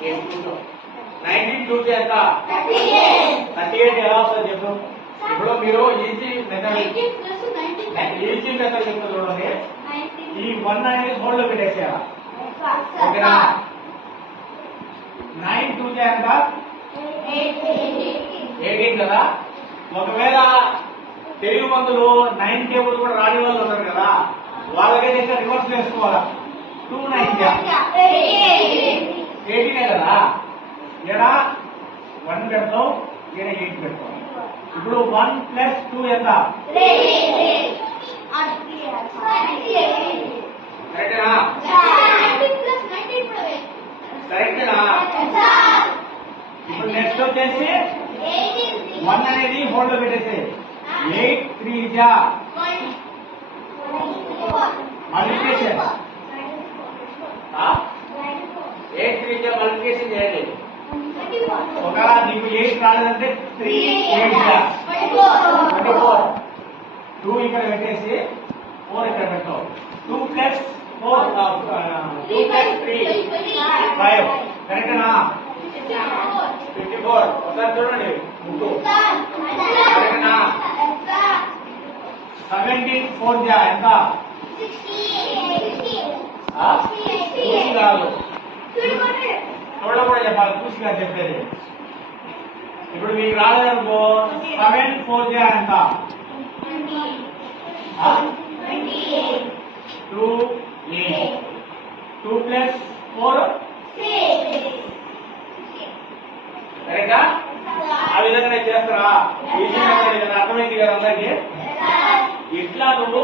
19 2 ఎంత 38 ఎలా వస్తుంది చెప్పు. ఇప్పుడు మీరు ఈజీ మెథడ్ చెప్తా చూడండి. ఈ 1 అనేది హోల్డ్ లో పెట్టేసేయాలి. ఓకేనా? 9 2 ఎంత 18 కదా. ఒకవేళ తెలుగు మందులు 9 టేబుల్ కూడా రాని వాళ్ళు ఉన్నారు కదా, వాళ్ళకైతే రివర్స్ చేసుకోవాలా. 2 9 18 కదా. ఇక్కడ 1 పెడతాం, ఇక్కడ 8 పెడతాం. ఇప్పుడు 1 + 2 ఎంత కరెక్టేనా? కరెక్టేనా? ఇప్పుడు నెక్స్ట్ వచ్చేసి 1 అనేది హోల్డ్ లో పెట్టేసి 8 3 జా మల్టిప్లికేషన్ 8 3 జా మల్టిప్లికేషన్ చేయండి. ఒకవేళ నీకు 8 రాలేదంటే 3 8 జా 24. 2 ఇక్కడ పెట్టేసి 4 ఇక్కడ పెట్టావు. 2 + 4 2 + 3 5 కరెక్టేనా? 54. ఒకసారి చూడండి ముగ్గు కరెక్టేనా? 17 4 జా ఎంత 60 కాదు, చూడకుండా చెప్పాలి, చూసిగా చెప్పేది. ఇప్పుడు మీకు రాలేదనుకో 7 4 జా ఎంత 2 8 2 + 4 కరెక్టా? ఆ విధంగా చేస్తారా? అర్థమైంది కదా అందరికి? ఇట్లా నువ్వు